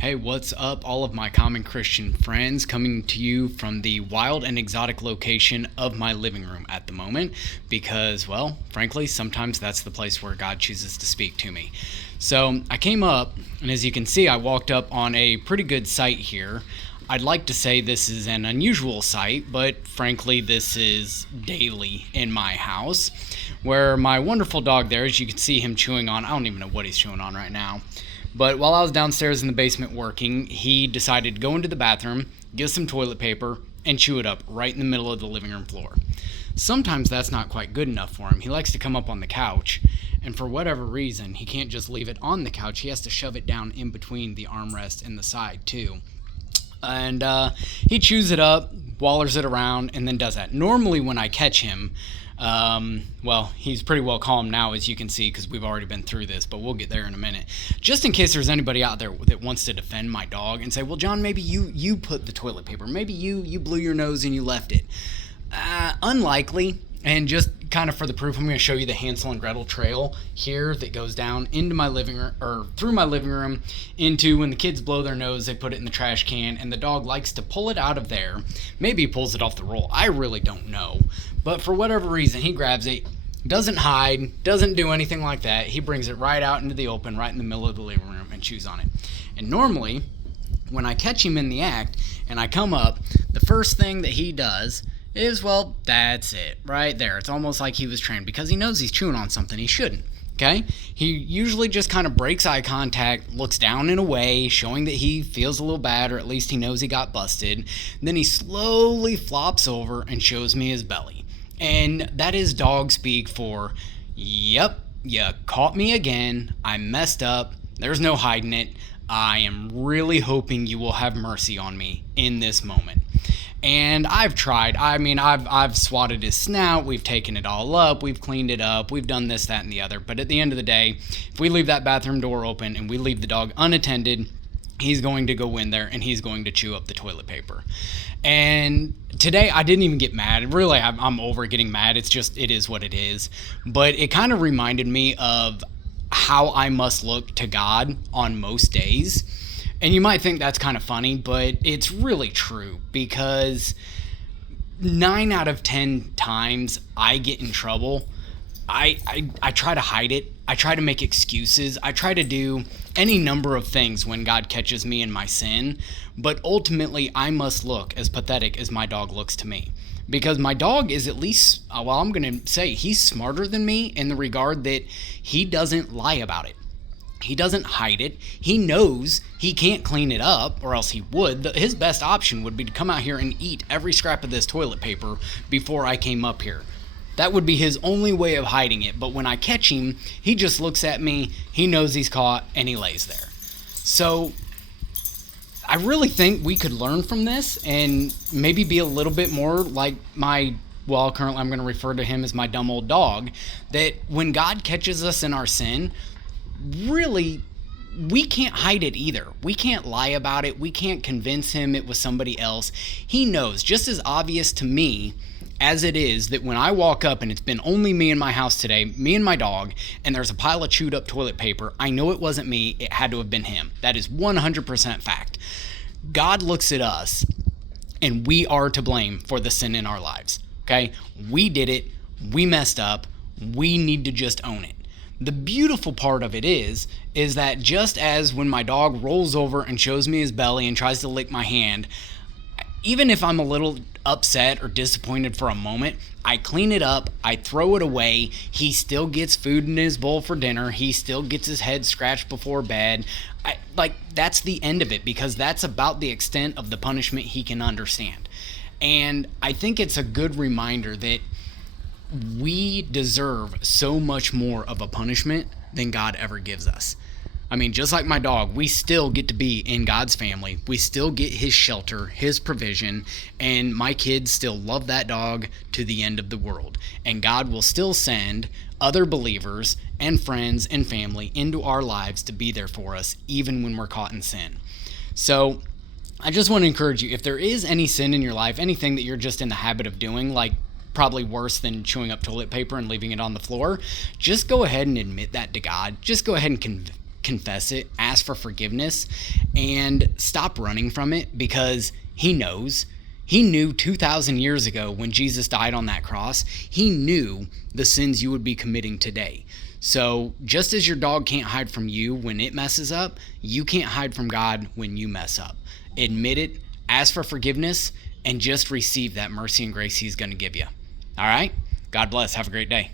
Hey, what's up, all of my common Christian friends, coming to you from the wild and exotic location of my living room at the moment because, well, frankly, sometimes that's the place where God chooses to speak to me. So I came up, and as you can see, I walked up on a pretty good site here. I'd like to say this is an unusual sight, but frankly, this is daily in my house, where my wonderful dog there, as you can see him chewing on, I don't even know what he's chewing on right now. But while I was downstairs in the basement working, he decided to go into the bathroom, get some toilet paper, and chew it up right in the middle of the living room floor. Sometimes that's not quite good enough for him. He likes to come up on the couch, and for whatever reason, he can't just leave it on the couch. He has to shove it down in between the armrest and the side, too. And he chews it up, wallers it around, and then does that. Normally when I catch him, well, he's pretty well calm now, as you can see, because we've already been through this, but we'll get there in a minute. Just in case there's anybody out there that wants to defend my dog and say, well, John, maybe you put the toilet paper. Maybe you blew your nose and you left it. Unlikely. And just kind of for the proof, I'm going to show you the Hansel and Gretel trail here that goes down into my living room, or through my living room, into when the kids blow their nose, they put it in the trash can, and the dog likes to pull it out of there. Maybe he pulls it off the roll. I really don't know. But for whatever reason, he grabs it, doesn't hide, doesn't do anything like that. He brings it right out into the open, right in the middle of the living room, and chews on it. And normally, when I catch him in the act, and I come up, the first thing that he does is, well, that's it, right there. It's almost like he was trained because he knows he's chewing on something he shouldn't, okay? He usually just kind of breaks eye contact, looks down in a way, showing that he feels a little bad, or at least he knows he got busted. Then he slowly flops over and shows me his belly. And that is dog speak for, yep, you caught me again, I messed up, there's no hiding it, I am really hoping you will have mercy on me in this moment. And I've tried. I mean, I've swatted his snout, we've taken it all up, we've cleaned it up, we've done this, that, and the other. But at the end of the day, if we leave that bathroom door open and we leave the dog unattended, he's going to go in there and he's going to chew up the toilet paper. And today I didn't even get mad. Really, I'm over getting mad. It's just, it is what it is. But it kind of reminded me of how I must look to God on most days. And you might think that's kind of funny, but it's really true, because 9 out of 10 times I get in trouble. I try to hide it. I try to make excuses. I try to do any number of things when God catches me in my sin. But ultimately, I must look as pathetic as my dog looks to me. Because my dog is at least, well, I'm going to say he's smarter than me in the regard that he doesn't lie about it. He doesn't hide it. He knows he can't clean it up, or else he would. His best option would be to come out here and eat every scrap of this toilet paper before I came up here. That would be his only way of hiding it. But when I catch him, he just looks at me, he knows he's caught, and he lays there. So I really think we could learn from this and maybe be a little bit more like currently I'm going to refer to him as my dumb old dog, that when God catches us in our sin, really, we can't hide it either. We can't lie about it. We can't convince him it was somebody else. He knows, just as obvious to me as it is that when I walk up and it's been only me in my house today, me and my dog, and there's a pile of chewed up toilet paper, I know it wasn't me. It had to have been him. That is 100% fact. God looks at us, and we are to blame for the sin in our lives, okay? We did it. We messed up. We need to just own it. The beautiful part of it is that just as when my dog rolls over and shows me his belly and tries to lick my hand, even if I'm a little upset or disappointed for a moment, I clean it up, I throw it away, he still gets food in his bowl for dinner, he still gets his head scratched before bed. That's the end of it, because that's about the extent of the punishment he can understand. And I think it's a good reminder that we deserve so much more of a punishment than God ever gives us. I mean, just like my dog, we still get to be in God's family. We still get his shelter, his provision, and my kids still love that dog to the end of the world. And God will still send other believers and friends and family into our lives to be there for us, even when we're caught in sin. So I just want to encourage you, if there is any sin in your life, anything that you're just in the habit of doing, like probably worse than chewing up toilet paper and leaving it on the floor, just go ahead and admit that to God. Just go ahead and confess it, ask for forgiveness, and stop running from it, because he knows. He knew 2,000 years ago when Jesus died on that cross, he knew the sins you would be committing today. So just as your dog can't hide from you when it messes up, you can't hide from God when you mess up. Admit it, ask for forgiveness, and just receive that mercy and grace he's going to give you. All right? God bless. Have a great day.